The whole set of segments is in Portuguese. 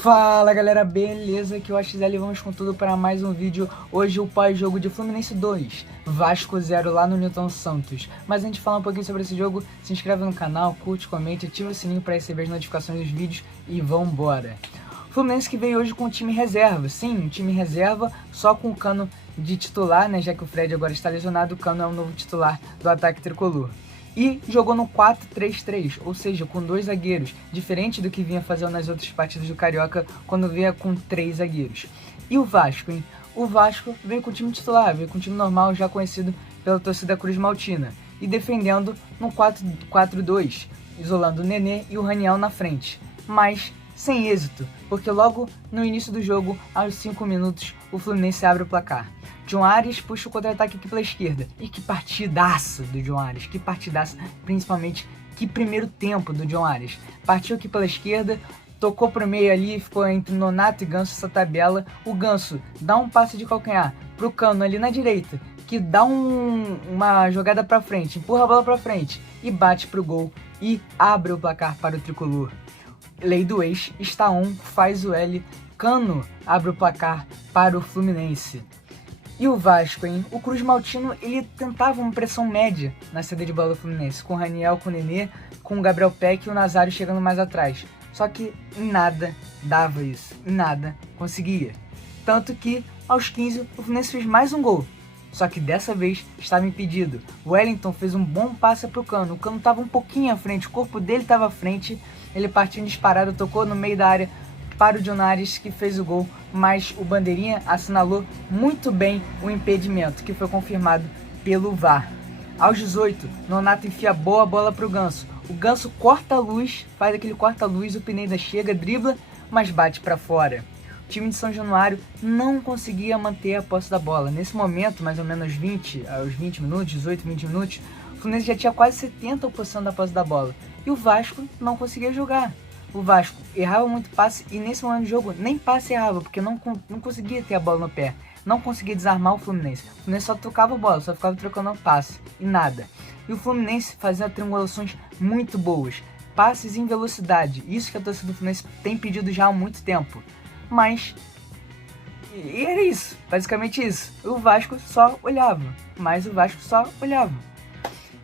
Fala galera, beleza? Aqui é o AXL e vamos com tudo para mais um vídeo. Hoje o pós-jogo de Fluminense 2, Vasco 0 lá no Newton Santos. Mas antes de falar um pouquinho sobre esse jogo, se inscreve no canal, curte, comente, ativa o sininho para receber as notificações dos vídeos e vambora. Fluminense que veio hoje com um time reserva, sim, um time reserva só com o Cano de titular, né? Já que o Fred agora está lesionado, o Cano é o novo titular do ataque tricolor. E jogou no 4-3-3, ou seja, com 2 zagueiros, diferente do que vinha fazendo nas outras partidas do Carioca, quando vinha com 3 zagueiros. E o Vasco, hein? O Vasco veio com o time titular, veio com o time normal, já conhecido pela torcida Cruz Maltina, e defendendo no 4-4-2, isolando o Nenê e o Raniel na frente. Mas sem êxito, porque logo no início do jogo, aos 5 minutos, o Fluminense abre o placar. John Ares puxa o contra-ataque aqui pela esquerda. E que partidaça do John Ares, que partidaça, principalmente que primeiro tempo do John Ares. Partiu aqui pela esquerda, tocou pro meio ali, ficou entre Nonato e Ganso essa tabela. O Ganso dá um passe de calcanhar pro Cano ali na direita, que dá uma jogada pra frente, empurra a bola pra frente e bate pro gol e abre o placar para o tricolor. Lei do ex está on, faz o L, Cano abre o placar para o Fluminense. E o Vasco, hein? O Cruz Maltino, ele tentava uma pressão média na saída de bola do Fluminense, com o Raniel, com o Nenê, com o Gabriel Peck e o Nazário chegando mais atrás. Só que em nada dava isso, em nada conseguia. Tanto que, aos 15, o Fluminense fez mais um gol. Só que dessa vez estava impedido. O Wellington fez um bom passe para o Cano. O Cano estava um pouquinho à frente, o corpo dele estava à frente. Ele partiu disparado, tocou no meio da área para o John Ares, que fez o gol, mas o bandeirinha assinalou muito bem o impedimento, que foi confirmado pelo VAR. Aos 18, Nonato enfia boa bola para o Ganso. O Ganso corta a luz, faz aquele corta-luz, o Pineda chega, dribla, mas bate para fora. O time de São Januário não conseguia manter a posse da bola. Nesse momento, mais ou menos aos 20 minutos, 18, 20 minutos, o Fluminense já tinha quase 70% da posse da bola. E o Vasco não conseguia jogar. O Vasco errava muito passe e nesse momento do jogo nem passe errava, porque não conseguia ter a bola no pé. Não conseguia desarmar o Fluminense. O Fluminense só tocava a bola, só ficava trocando passe e nada. E o Fluminense fazia triangulações muito boas. Passes em velocidade. Isso que a torcida do Fluminense tem pedido já há muito tempo. Mas e era isso, basicamente isso. O Vasco só olhava, mas o Vasco só olhava.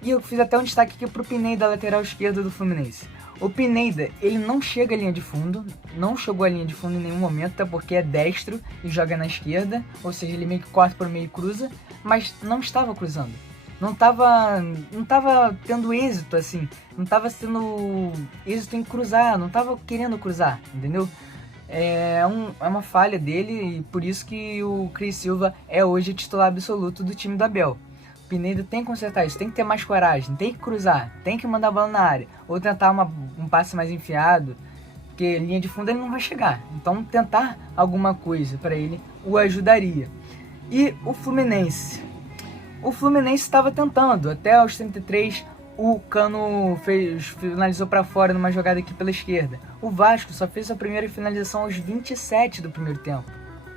E eu fiz até um destaque aqui pro Pineda, lateral esquerdo do Fluminense. O Pineda, ele não chega à linha de fundo, não chegou à linha de fundo em nenhum momento, até porque é destro e joga na esquerda, ou seja, ele meio que corta por meio e cruza, mas não estava cruzando. Não tava tendo êxito, assim, não tava tendo êxito em cruzar, não tava querendo cruzar, entendeu? É uma falha dele e por isso que o Cris Silva é hoje titular absoluto do time do Abel. Pineda tem que consertar isso, tem que ter mais coragem, tem que cruzar, tem que mandar a bola na área, ou tentar um passe mais enfiado, porque linha de fundo ele não vai chegar, então tentar alguma coisa para ele o ajudaria. E o Fluminense estava tentando, até aos 33 o Cano finalizou para fora numa jogada aqui pela esquerda. O Vasco só fez a primeira finalização aos 27 do primeiro tempo,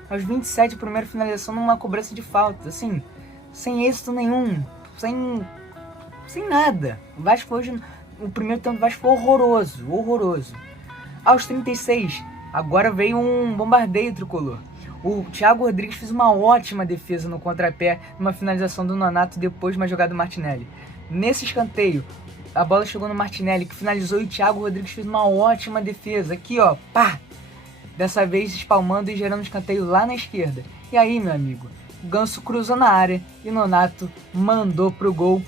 aos 27 a primeira finalização numa cobrança de falta, assim, sem êxito nenhum, sem nada. O Vasco hoje, o primeiro tempo do Vasco foi horroroso. Aos 36, agora veio um bombardeio tricolor. O Thiago Rodrigues fez uma ótima defesa no contrapé, numa finalização do Nonato, depois de uma jogada do Martinelli. Nesse escanteio, a bola chegou no Martinelli, que finalizou, e o Thiago Rodrigues fez uma ótima defesa. Aqui, ó, pá! Dessa vez espalmando e gerando escanteio lá na esquerda. E aí, meu amigo, o Ganso cruzou na área e Nonato mandou pro gol.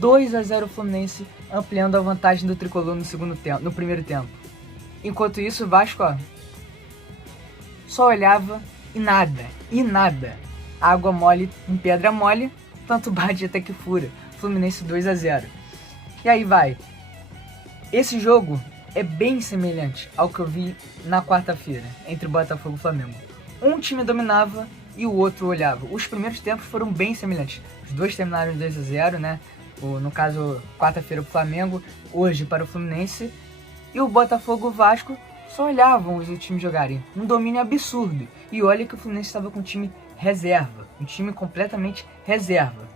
2-0 Fluminense, ampliando a vantagem do tricolor no primeiro tempo. Enquanto isso, o Vasco, ó, só olhava e nada. Água mole em pedra mole, tanto bate até que fura. Fluminense 2-0. E aí vai. Esse jogo é bem semelhante ao que eu vi na quarta-feira, entre Botafogo e Flamengo. Um time dominava e o outro olhava. Os primeiros tempos foram bem semelhantes. Os dois terminaram 2-0, né? No caso, quarta-feira para o Flamengo, hoje para o Fluminense. E o Botafogo e o Vasco só olhavam os times jogarem. Um domínio absurdo. E olha que o Fluminense estava com um time reserva. Um time completamente reserva.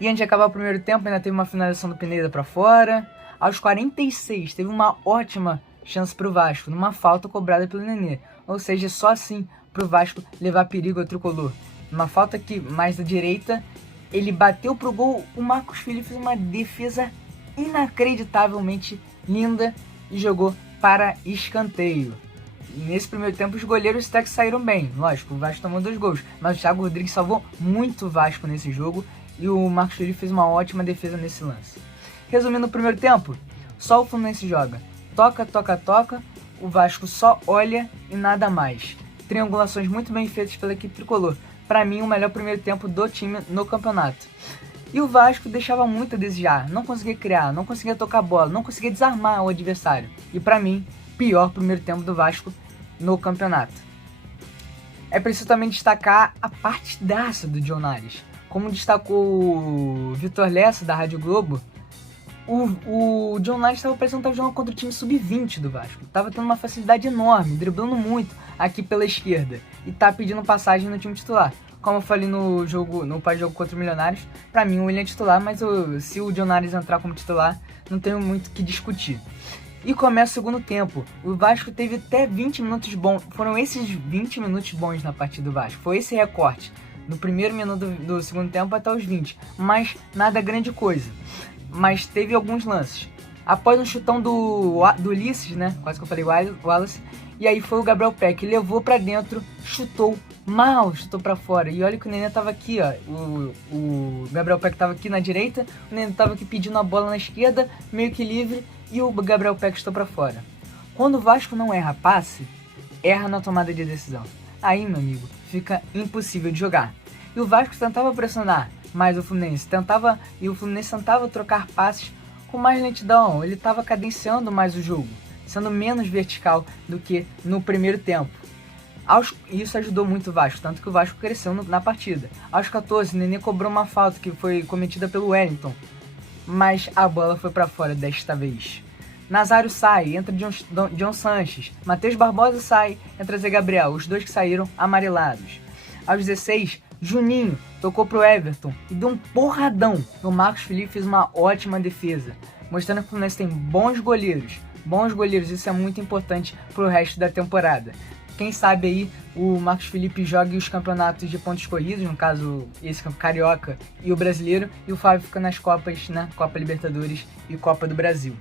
E antes de acabar o primeiro tempo, ainda teve uma finalização do Pineda para fora. Aos 46, teve uma ótima chance pro Vasco, numa falta cobrada pelo Nenê. Ou seja, só assim pro Vasco levar perigo ao tricolor. Numa falta que mais da direita, ele bateu pro gol, o Marcos Felipe fez uma defesa inacreditavelmente linda e jogou para escanteio. E nesse primeiro tempo os goleiros até que saíram bem, lógico, o Vasco tomou 2 gols, mas o Thiago Rodrigues salvou muito o Vasco nesse jogo e o Marcos Felipe fez uma ótima defesa nesse lance. Resumindo o primeiro tempo, só o Fluminense joga, toca, o Vasco só olha e nada mais. Triangulações muito bem feitas pela equipe tricolor, para mim o melhor primeiro tempo do time no campeonato. E o Vasco deixava muito a desejar, não conseguia criar, não conseguia tocar bola, não conseguia desarmar o adversário. E para mim, pior primeiro tempo do Vasco no campeonato. É preciso também destacar a partidaça do John Ares. Como destacou o Vitor Lessa da Rádio Globo, o John Ares estava parecendo que estava jogando contra o time sub-20 do Vasco. Estava tendo uma facilidade enorme, driblando muito aqui pela esquerda. E tá pedindo passagem no time titular. Como eu falei no pós-jogo contra o Milionários, pra mim o Willian é titular, mas se o John Ares entrar como titular, não tenho muito o que discutir. E começa o segundo tempo. O Vasco teve até 20 minutos bons. Foram esses 20 minutos bons na partida do Vasco. Foi esse recorte. Do primeiro minuto do segundo tempo até os 20. Mas nada grande coisa. Mas teve alguns lances. Após um chutão do Ulisses, né? Quase que eu falei Wallace. E aí foi o Gabriel Peck. Levou pra dentro, chutou mal, chutou pra fora. E olha que o Nenê tava aqui, ó. O Gabriel Peck tava aqui na direita. O Nenê tava aqui pedindo a bola na esquerda, meio que livre. E o Gabriel Peck estou para fora. Quando o Vasco não erra passe, erra na tomada de decisão. Aí, meu amigo, fica impossível de jogar. E o Vasco tentava pressionar mais o Fluminense. E o Fluminense tentava trocar passes com mais lentidão. Ele estava cadenciando mais o jogo, sendo menos vertical do que no primeiro tempo. Isso ajudou muito o Vasco, tanto que o Vasco cresceu na partida. Aos 14, o Nenê cobrou uma falta que foi cometida pelo Wellington. Mas a bola foi para fora desta vez. Nazário sai, entra John Sanches. Matheus Barbosa sai, entra Zé Gabriel. Os dois que saíram amarelados. Aos 16, Juninho tocou pro Everton e deu um porradão. O Marcos Felipe fez uma ótima defesa, mostrando que o Fluminense tem bons goleiros. Bons goleiros, isso é muito importante pro resto da temporada. Quem sabe aí o Marcos Felipe jogue os campeonatos de pontos corridos, no caso esse Carioca e o Brasileiro, e o Fábio fica nas Copas, né? Copa Libertadores e Copa do Brasil.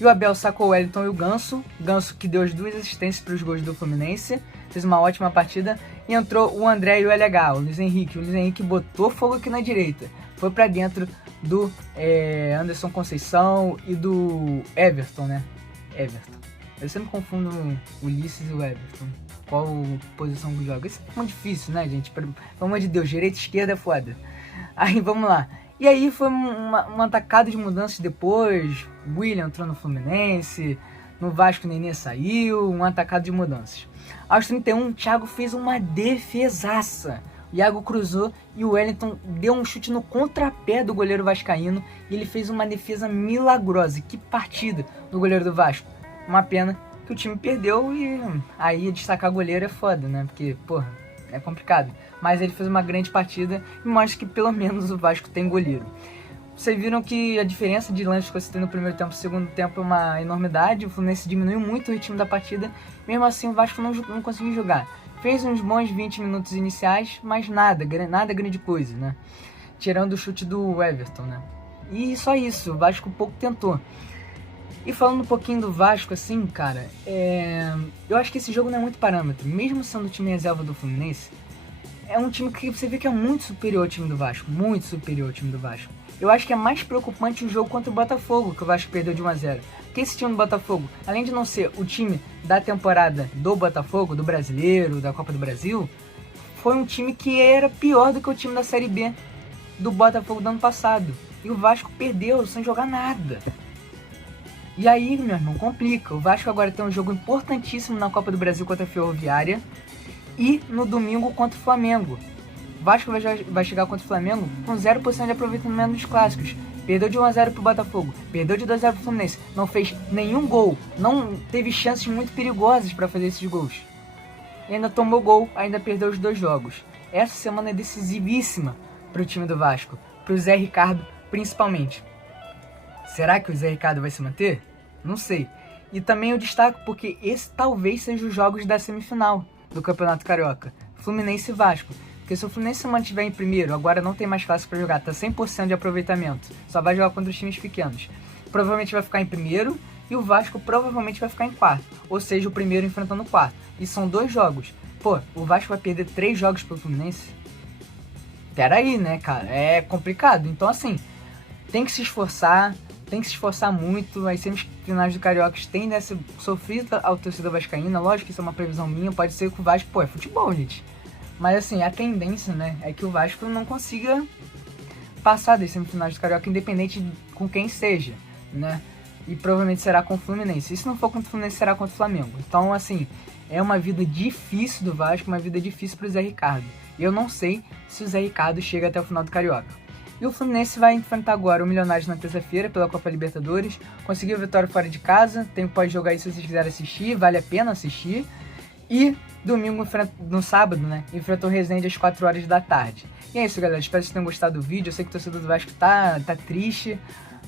E o Abel sacou o Wellington e o Ganso que deu as 2 assistências para os gols do Fluminense, fez uma ótima partida, e entrou o André e o LH, o Luiz Henrique. O Luiz Henrique botou fogo aqui na direita, foi para dentro do Anderson Conceição e do Everton, né? Everton. Eu sempre confundo o Ulisses e o Everton. Qual posição que joga? Isso é muito difícil, né, gente? Pelo amor de Deus, direita e esquerda é foda. Aí, vamos lá. E aí foi um atacado de mudanças depois. Willian entrou no Fluminense. No Vasco, o Nenê saiu. Um atacado de mudanças. Aos 31, o Thiago fez uma defesaça. O Iago cruzou e o Wellington deu um chute no contrapé do goleiro vascaíno. E ele fez uma defesa milagrosa. Que partida do goleiro do Vasco. Uma pena que o time perdeu e aí destacar goleiro é foda, né? Porque, porra, é complicado. Mas ele fez uma grande partida e mostra que pelo menos o Vasco tem goleiro. Vocês viram que a diferença de lances que você tem no primeiro tempo e no segundo tempo é uma enormidade. O Fluminense diminuiu muito o ritmo da partida. Mesmo assim, o Vasco não conseguiu jogar. Fez uns bons 20 minutos iniciais, mas nada grande coisa, né? Tirando o chute do Everton, né? E só isso, o Vasco pouco tentou. E falando um pouquinho do Vasco, assim, cara, eu acho que esse jogo não é muito parâmetro. Mesmo sendo o time reserva do Fluminense, é um time que você vê que é muito superior ao time do Vasco. Muito superior ao time do Vasco. Eu acho que é mais preocupante o jogo contra o Botafogo, que o Vasco perdeu de 1-0. Porque esse time do Botafogo, além de não ser o time da temporada do Botafogo, do Brasileiro, da Copa do Brasil, foi um time que era pior do que o time da Série B do Botafogo do ano passado. E o Vasco perdeu sem jogar nada. E aí, meu irmão, complica. O Vasco agora tem um jogo importantíssimo na Copa do Brasil contra a Ferroviária e no domingo contra o Flamengo. O Vasco vai chegar contra o Flamengo com 0% de aproveitamento nos clássicos. Perdeu de 1-0 pro Botafogo, perdeu de 2-0 pro Fluminense, não fez nenhum gol, não teve chances muito perigosas para fazer esses gols. E ainda tomou gol, ainda perdeu os 2 jogos. Essa semana é decisivíssima pro time do Vasco, pro Zé Ricardo principalmente. Será que o Zé Ricardo vai se manter? Não sei. E também eu destaco porque esse talvez seja os jogos da semifinal do Campeonato Carioca, Fluminense e Vasco. Porque se o Fluminense se mantiver em primeiro, agora não tem mais clássico pra jogar, tá 100% de aproveitamento, só vai jogar contra os times pequenos. Provavelmente vai ficar em primeiro e o Vasco provavelmente vai ficar em quarto, ou seja, o primeiro enfrentando o quarto. E são 2 jogos. Pô, o Vasco vai perder 3 jogos pro Fluminense? Pera aí, né, cara? É complicado. Então, assim, tem que se esforçar muito. As semifinais do Carioca tendem a ser sofrida ao torcida vascaína. Lógico que isso é uma previsão minha, pode ser que o Vasco, pô, é futebol, gente. Mas, assim, a tendência, né, é que o Vasco não consiga passar das semifinais do Carioca, independente de com quem seja, né? E provavelmente será com o Fluminense. E se não for contra o Fluminense, será contra o Flamengo. Então, assim, é uma vida difícil do Vasco, uma vida difícil pro Zé Ricardo. E eu não sei se o Zé Ricardo chega até o final do Carioca. E o Fluminense vai enfrentar agora o Milionários na terça-feira pela Copa Libertadores. Conseguiu a vitória fora de casa. Tem pós-jogo aí se vocês quiserem assistir. Vale a pena assistir. E domingo, no sábado, né, enfrentou o Resende às 4 horas da tarde. E é isso, galera. Espero que vocês tenham gostado do vídeo. Eu sei que o torcedor do Vasco tá triste.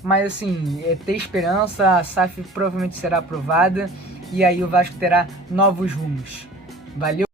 Mas, assim, é ter esperança. A SAF provavelmente será aprovada. E aí o Vasco terá novos rumos. Valeu!